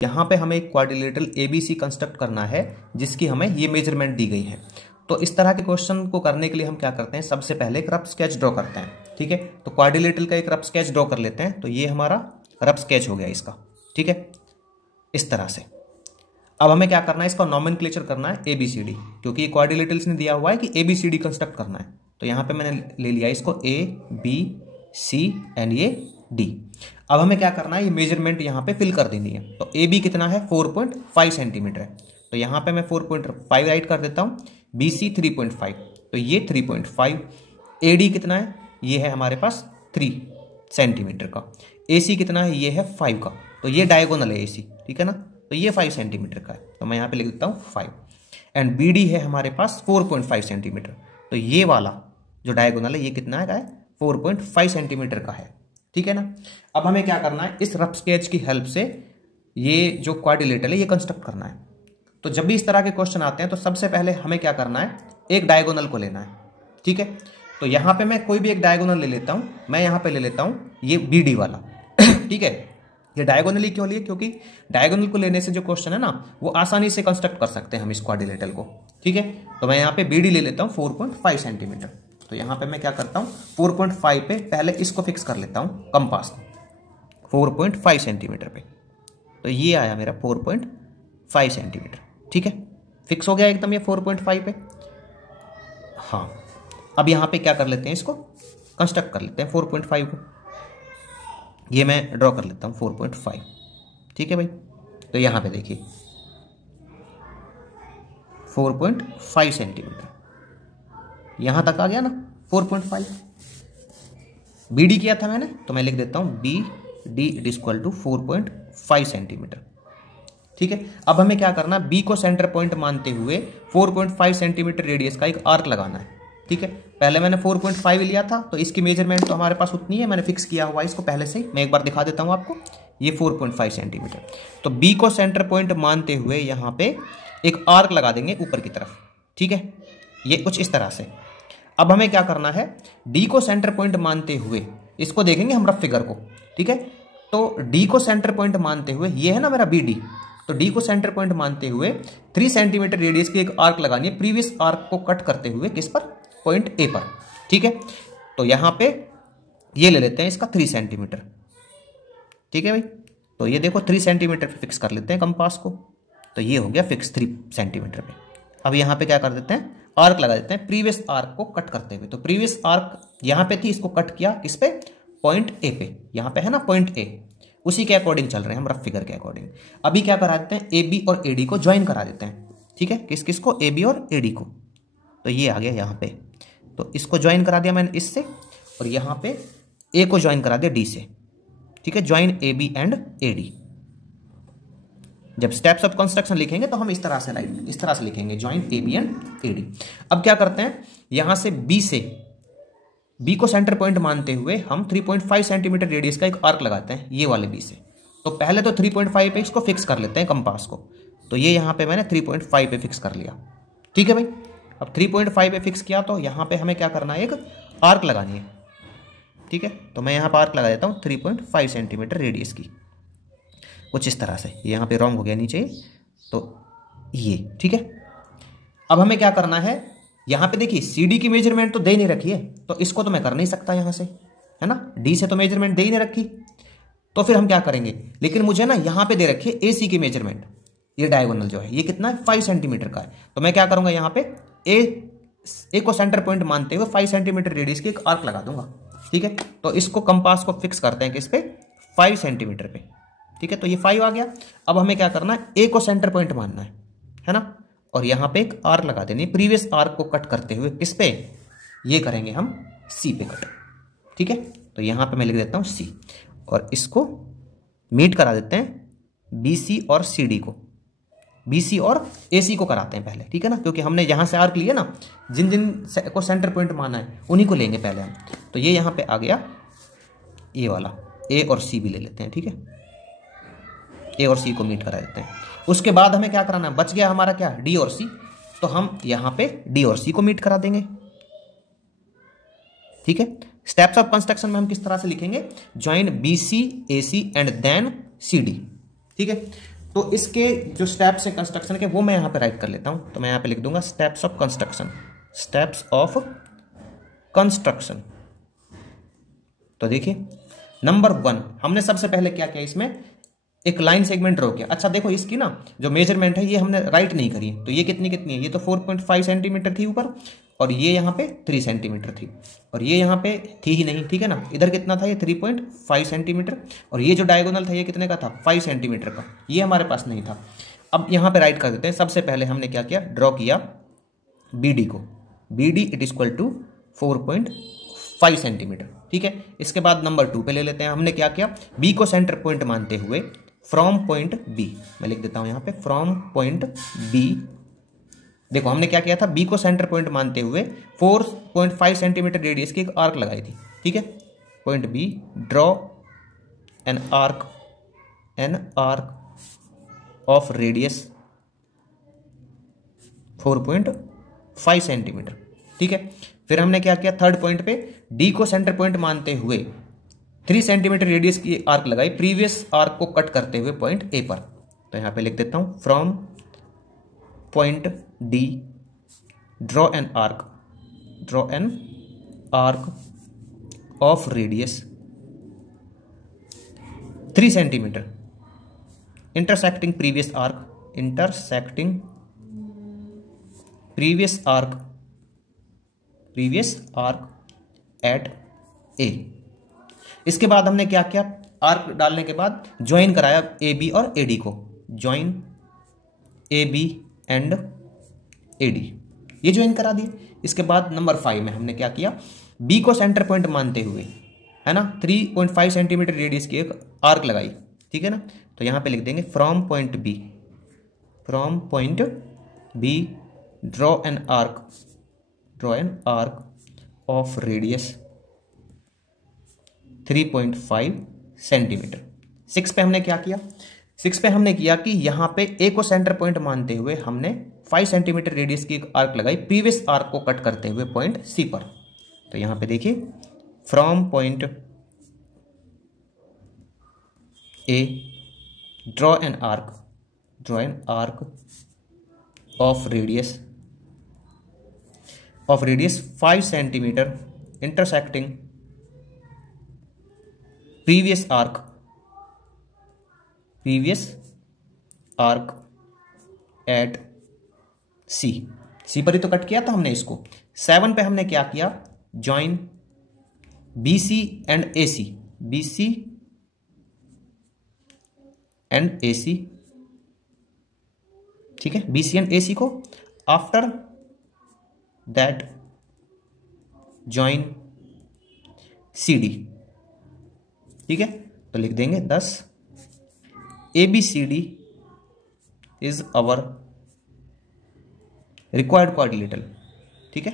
यहाँ पे हमें एक क्वाड्रिलेटरल एबीसी कंस्ट्रक्ट करना है जिसकी हमें ये मेजरमेंट दी गई है। तो इस तरह के क्वेश्चन को करने के लिए हम क्या करते हैं, सबसे पहले एक रफ स्केच ड्रॉ करते हैं। ठीक है, तो क्वाड्रिलेटरल का एक रफ स्केच ड्रॉ कर लेते हैं। तो ये हमारा रफ स्केच हो गया इसका। ठीक है, इस तरह से। अब हमें क्या करना है, इसका नॉमेनक्लेचर करना है ABCD, क्योंकि ये क्वाड्रिलेटरल्स ने दिया हुआ है कि ABCD कंस्ट्रक्ट करना है। तो यहाँ पे मैंने ले लिया इसको ABC एंड ये D। अब हमें क्या करना है, ये मेजरमेंट यहाँ पे फिल कर देनी है। तो AB कितना है, 4.5 सेंटीमीटर है। तो यहाँ पे मैं 4.5 राइट कर देता हूँ। BC 3.5, तो ये 3.5। AD कितना है, ये है हमारे पास 3 सेंटीमीटर का। AC कितना है, ये है 5 का। तो ये डायगोनल है AC, ठीक है ना। तो ये 5 सेंटीमीटर का है, तो मैं यहाँ पे लिख देता हूँ 5। एंड BD है हमारे पास 4.5 सेंटीमीटर। तो ये वाला जो डायगोनल है ये कितना है, 4.5 सेंटीमीटर का है। ठीक है ना। अब हमें क्या करना है, इस रफ स्केच की हेल्प से ये जो क्वाड्रिलेटरल है ये कंस्ट्रक्ट करना है। तो जब भी इस तरह के क्वेश्चन आते हैं तो सबसे पहले हमें क्या करना है, एक डायगोनल को लेना है। ठीक है, तो यहाँ पे मैं कोई भी एक डायगोनल ले लेता हूँ। मैं यहाँ पे ले लेता हूँ ये BD वाला। ठीक है, ये डायगोनली क्यों लिए, क्योंकि डायगोनल को लेने से जो क्वेश्चन है ना वो आसानी से कंस्ट्रक्ट कर सकते हैं हम इस क्वाड्रिलेटरल को। ठीक है, तो मैं यहाँ पे BD ले लेता हूँ 4.5 सेंटीमीटर। तो यहाँ पे मैं क्या करता हूँ, 4.5 पे पहले इसको फिक्स कर लेता हूँ कंपास को 4.5 सेंटीमीटर पे। तो ये आया मेरा 4.5 सेंटीमीटर। ठीक है, फिक्स हो गया एकदम ये 4.5 पे। हाँ, अब यहाँ पे क्या कर लेते हैं, इसको कंस्ट्रक्ट कर लेते हैं 4.5 को। ये मैं ड्रॉ कर लेता हूँ 4.5। ठीक है भाई, तो यहाँ पे देखिए 4.5 सेंटीमीटर यहाँ तक आ गया ना 4.5। BD किया था मैंने, तो मैं लिख देता हूँ BD इक्वल टू 4.5 सेंटीमीटर। ठीक है, अब हमें क्या करना है, B को सेंटर पॉइंट मानते हुए 4.5 सेंटीमीटर रेडियस का एक आर्क लगाना है। ठीक है, पहले मैंने 4.5 लिया था, तो इसकी मेजरमेंट तो हमारे पास उतनी है, मैंने फिक्स किया हुआ है इसको पहले से ही। मैं एक बार दिखा देता हूँ आपको, ये 4.5 सेंटीमीटर। तो B को सेंटर पॉइंट मानते हुए यहाँ पे एक आर्क लगा देंगे ऊपर की तरफ। ठीक है, ये कुछ इस तरह से। अब हमें क्या करना है, D को सेंटर पॉइंट मानते हुए इसको देखेंगे हम रफ फिगर को। ठीक है, तो D को सेंटर पॉइंट मानते हुए, ये है ना मेरा BD, तो D को सेंटर पॉइंट मानते हुए 3 सेंटीमीटर रेडियस की एक आर्क लगानी है, प्रीवियस आर्क को कट करते हुए किस पर, पॉइंट A पर। ठीक है, तो यहां पे ये ले लेते हैं इसका 3 सेंटीमीटर। ठीक है भाई, तो ये देखो 3 सेंटीमीटर पे फिक्स कर लेते हैं कंपास को। तो ये हो गया फिक्स 3 सेंटीमीटर पे। अब यहां पे क्या कर देते हैं, आर्क लगा देते हैं प्रीवियस आर्क को कट करते हुए। तो प्रीवियस आर्क यहां पे थी, इसको कट किया किस पे, पॉइंट A पे। यहां पे है ना पॉइंट A, उसी के अकॉर्डिंग चल रहे हैं हम, रफ फिगर के अकॉर्डिंग। अभी क्या करा देते हैं, AB और AD को ज्वाइन करा देते हैं। ठीक है, किस किस को, AB और AD को। तो ये आ गया यहाँ पे, तो इसको ज्वाइन करा दिया मैंने इससे, और यहाँ पे A को ज्वाइन करा दिया D से। ठीक है, ज्वाइन AB एंड AD। जब स्टेप्स ऑफ कंस्ट्रक्शन लिखेंगे तो हम इस तरह से लिखेंगे, ज्वाइन AB एंड AD। अब क्या करते हैं, यहां से B को सेंटर पॉइंट मानते हुए हम 3.5 सेंटीमीटर रेडियस का एक आर्क लगाते हैं, ये वाले B से। तो पहले तो 3.5 पे इसको फिक्स कर लेते हैं कंपास को। तो ये यहाँ पे मैंने 3.5 पे फिक्स कर लिया। ठीक है भाई, अब 3.5 पे फिक्स किया तो यहाँ पे हमें क्या करना है, एक आर्क लगानी है। ठीक है, तो मैं यहाँ पर आर्क लगा देता हूँ 3.5 सेंटीमीटर रेडियस की, कुछ इस तरह से। यहाँ पे रॉन्ग हो गया नीचे, तो ये ठीक है। अब हमें क्या करना है, यहाँ पे देखिए CD की मेजरमेंट तो दे नहीं रखी है, तो इसको तो मैं कर नहीं सकता यहाँ से, है ना। D से तो मेजरमेंट दे ही नहीं रखी, तो फिर हम क्या करेंगे, लेकिन मुझे ना यहाँ पे दे रखी है AC की मेजरमेंट। ये डायगोनल जो है ये कितना है, 5 सेंटीमीटर का है। तो मैं क्या करूंगा, यहाँ पे A को सेंटर पॉइंट मानते हुए 5 सेंटीमीटर रेडियस की एक आर्क लगा दूंगा। ठीक है, तो इसको कंपास को फिक्स करते हैं किस पे, 5 सेंटीमीटर पे। ठीक है, तो ये 5 आ गया। अब हमें क्या करना है, A को सेंटर पॉइंट मानना है ना, और यहाँ पे एक आर्क लगा देनी, प्रीवियस आर्क को कट करते हुए किस पे, ये करेंगे हम C पे कट। ठीक है, तो यहाँ पे मैं लिख देता हूँ C, और इसको मीट करा देते हैं BC और CD को, BC और AC को कराते हैं पहले। ठीक है ना, क्योंकि हमने यहाँ से आर्क लिए ना, जिन जिन को सेंटर पॉइंट माना है उन्हीं को लेंगे पहले हम। तो ये यहाँ पे आ गया ये वाला, A और C भी ले लेते हैं। ठीक है, A और C को मीट करा देते हैं। उसके बाद हमें क्या कराना है, बच गया हमारा क्या, D और C। तो हम यहाँ पे D और C को मीट करा देंगे। ठीक है, स्टेप्स ऑफ कंस्ट्रक्शन में हम किस तरह से लिखेंगे, join BC AC and then CD। ठीक है, तो इसके जो स्टेप्स है कंस्ट्रक्शन के वो मैं यहाँ पे राइट कर लेता हूँ। तो मैं यहाँ पे लिख दूंगा steps of construction, steps of construction. तो देखिए नंबर 1 हमने सबसे पहले क्या किया, इसमें एक लाइन सेगमेंट ड्रॉ किया। अच्छा देखो इसकी ना जो मेजरमेंट है ये हमने राइट नहीं करी है, तो ये कितनी है, ये तो 4.5 सेंटीमीटर थी ऊपर, और ये यहाँ पे 3 सेंटीमीटर थी, और ये यहाँ पे थी ही नहीं, ठीक है ना। इधर कितना था, ये 3.5 सेंटीमीटर, और ये जो डायगोनल था ये कितने का था, 5 सेंटीमीटर का, ये हमारे पास नहीं था। अब यहाँ पे राइट कर देते हैं। सबसे पहले हमने क्या किया, ड्रॉ किया बी डी को, B D it equal to 4.5 centimetre, ठीक है। इसके बाद नंबर 2 पे ले लेते हैं। हमने क्या किया, बी को सेंटर पॉइंट मानते हुए फ्रॉम पॉइंट बी, मैं लिख देता हूं यहाँ पे फ्रॉम पॉइंट बी। देखो हमने क्या किया था, बी को सेंटर पॉइंट मानते हुए 4.5 सेंटीमीटर रेडियस की एक आर्क लगाई थी, ठीक है। Point B, draw an arc of radius 4.5 centimetre, ठीक है। फिर हमने क्या किया, थर्ड पॉइंट पे डी को सेंटर पॉइंट मानते हुए 3 सेंटीमीटर रेडियस की आर्क लगाई, प्रीवियस आर्क को कट करते हुए पॉइंट ए पर। तो यहां पे लिख देता हूं from point D draw an arc of radius 3 centimetre intersecting previous arc at A. इसके बाद हमने क्या किया, आर्क डालने के बाद ज्वाइन कराया ए बी और ए डी को, join A B and A D, ये ज्वाइन करा दिए। इसके बाद नंबर 5 में हमने क्या किया, बी को सेंटर पॉइंट मानते हुए, है ना, 3.5 सेंटीमीटर रेडियस की एक आर्क लगाई, ठीक है ना। तो यहां पे लिख देंगे from point B draw an arc of radius 3.5 centimetre. 6 पे हमने क्या किया, 6 पे हमने किया कि यहां पे ए को सेंटर पॉइंट मानते हुए हमने 5 सेंटीमीटर रेडियस की एक आर्क लगाई, प्रीवियस आर्क को कट करते हुए पॉइंट सी पर। तो यहां पे देखिए from point A draw an arc of radius 5 centimetre intersecting previous arc at C पर ही तो कट किया था हमने इसको। 7 पे हमने क्या किया, join B C and A C, ठीक है, B C and A C को। After that join C D, ठीक है। तो लिख देंगे 10 ABCD is our required quadrilateral, ठीक है।